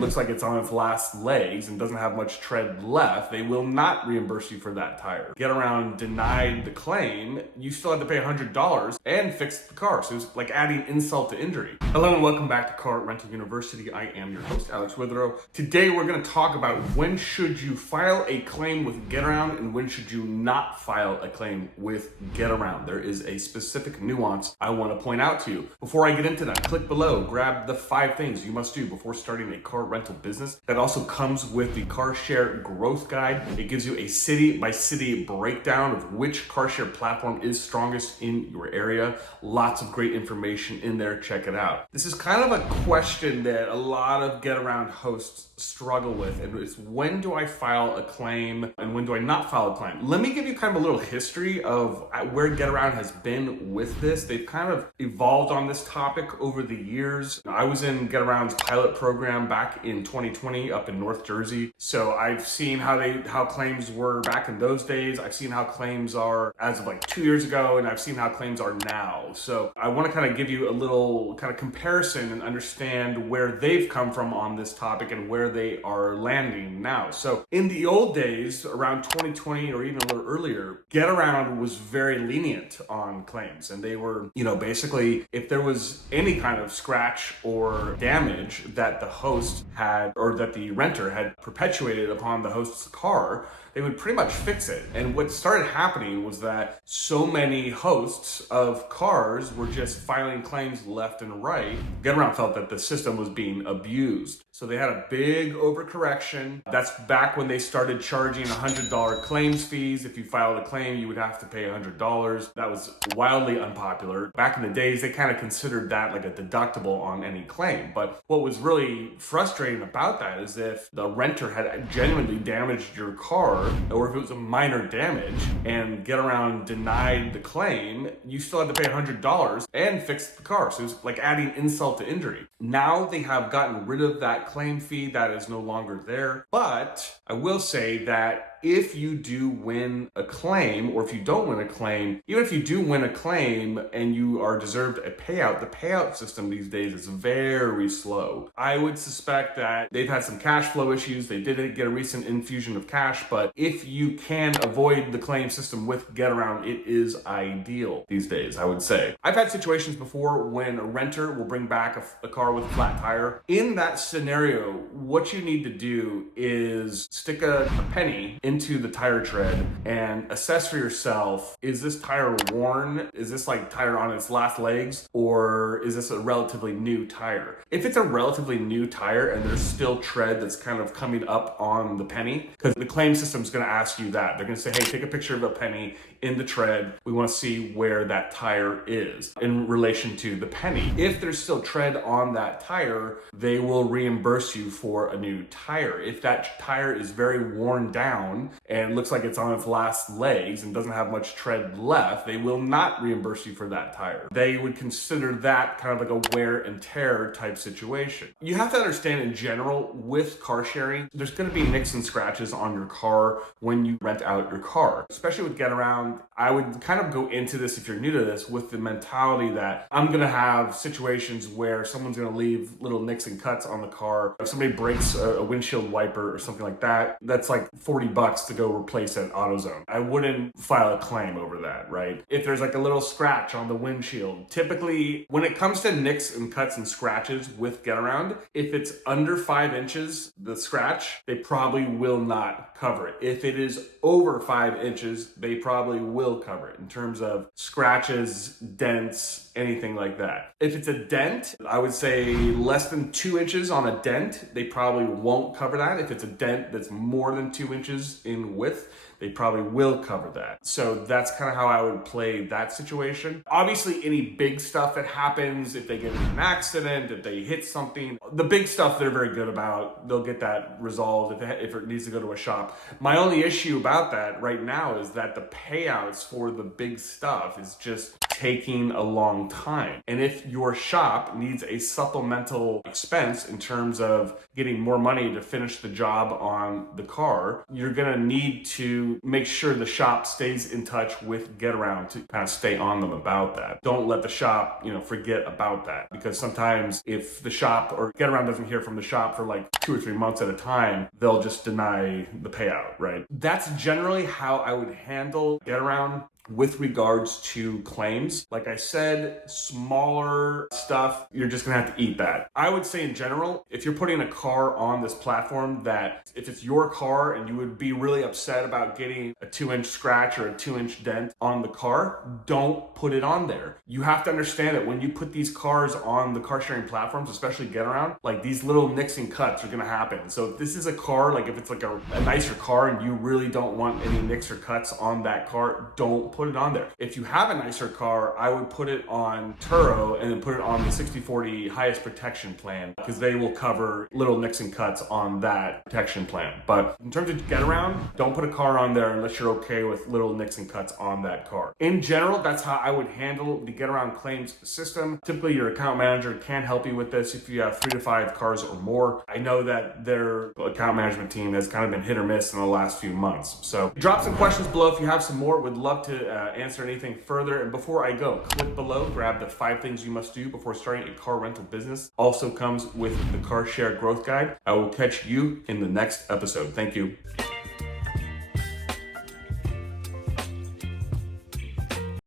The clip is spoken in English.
and looks like it's on its last legs and doesn't have much tread left, they will not reimburse you for that tire. Getaround denied the claim. You still had to pay $100 and fix the car. So it was like adding insult to injury. Hello and welcome back to Car Rental University. I am your host, Alex Withrow. Today we're going to talk about when should you file a claim with Getaround and when should you not file a claim with Getaround. There is a specific nuance I want to point out to you. Before I get into that, click below, grab the 5 things you must do before starting a car rental business. That also comes with the Car Share Growth Guide. It gives you a city by city breakdown of which car share platform is strongest in your area. Lots of great information in there. Check it out. This is kind of a question that a lot of Getaround hosts struggle with, and it's when do I file a claim and when do I not file a claim? Let me give you kind of a little history of where Getaround has been with this. They've kind of evolved on this topic over the years. I was in Getaround's pilot program back in 2020 up in North Jersey, so I've seen how claims were back in those days. I've seen how claims are as of like 2 years ago, and I've seen how claims are now. So I want to kind of give you a little kind of comparison and understand where they've come from on this topic and where they are landing now. So in the old days, around 2020 or even a little earlier, Getaround was very lenient on claims, and they were, basically if there was any kind of scratch or damage that the host had or that the renter had perpetuated upon the host's car, they would pretty much fix it. And what started happening was that so many hosts of cars were just filing claims left and right. Getaround felt that the system was being abused. So they had a big overcorrection. That's back when they started charging $100 claims fees. If you filed a claim, you would have to pay $100. That was wildly unpopular. Back in the days, they kind of considered that like a deductible on any claim. But what was really frustrating about that is if the renter had genuinely damaged your car, or if it was a minor damage and Getaround denied the claim, you still had to pay $100 and fix the car. So it was like adding insult to injury. Now they have gotten rid of that claim fee. That is no longer there. But I will say that if you do win a claim, or if you don't win a claim, even if you do win a claim and you are deserved a payout, the payout system these days is very slow. I would suspect that they've had some cash flow issues. They did get a recent infusion of cash, but if you can avoid the claim system with Getaround, it is ideal these days, I would say. I've had situations before when a renter will bring back a car with a flat tire. In that scenario, what you need to do is stick a penny into the tire tread and assess for yourself, is this tire worn? Is this like tire on its last legs, or is this a relatively new tire? If it's a relatively new tire and there's still tread that's kind of coming up on the penny, because the claim system is going to ask you that. They're going to say, hey, take a picture of a penny in the tread. We want to see where that tire is in relation to the penny. If there's still tread on that tire, they will reimburse you for a new tire. If that tire is very worn down and looks like it's on its last legs and doesn't have much tread left, they will not reimburse you for that tire. They would consider that kind of like a wear and tear type situation. You have to understand in general with car sharing, there's going to be nicks and scratches on your car when you rent out your car. Especially with Getaround, I would kind of go into this, if you're new to this, with the mentality that I'm going to have situations where someone's going to leave little nicks and cuts on the car. If somebody breaks a windshield wiper or something like that, that's like $40 to go replace at AutoZone. I wouldn't file a claim over that, right? If there's like a little scratch on the windshield, typically when it comes to nicks and cuts and scratches with Getaround, if it's under 5 inches, the scratch, they probably will not cover it. If it is over 5 inches, they probably will cover it in terms of scratches, dents, anything like that. If it's a dent, I would say less than 2 inches on a dent, they probably won't cover that. If it's a dent that's more than 2 inches in width, they probably will cover that. So that's kind of how I would play that situation. Obviously, any big stuff that happens, if they get in an accident, if they hit something, the big stuff they're very good about, they'll get that resolved if it needs to go to a shop. My only issue about that right now is that the payouts for the big stuff is just taking a long time. And if your shop needs a supplemental expense in terms of getting more money to finish the job on the car, you're gonna need to to make sure the shop stays in touch with Getaround to kind of stay on them about that. Don't let the shop, forget about that, because sometimes if the shop or Getaround doesn't hear from the shop for like 2 or 3 months at a time, they'll just deny the payout, right? That's generally how I would handle Getaround with regards to claims. Like I said, smaller stuff, you're just gonna have to eat that. I would say in general, if you're putting a car on this platform, that if it's your car and you would be really upset about getting a 2-inch scratch or a 2-inch dent on the car, don't put it on there. You have to understand that when you put these cars on the car sharing platforms, especially Getaround, like these little nicks and cuts are gonna happen. So if this is a car, like if it's like a nicer car and you really don't want any nicks or cuts on that car, don't put it on there. If you have a nicer car, I would put it on Turo and then put it on the 60/40 highest protection plan, because they will cover little nicks and cuts on that protection plan. But in terms of Getaround, don't put a car on there unless you're okay with little nicks and cuts on that car. In general, that's how I would handle the Getaround claims system. Typically, your account manager can help you with this if you have 3 to 5 cars or more. I know that their account management team has kind of been hit or miss in the last few months. So drop some questions below if you have some more. Would love to answer anything further. And before I go, click below, grab the 5 things you must do before starting a car rental business. Also comes with the Car Share Growth Guide. I will catch you in the next episode. Thank you.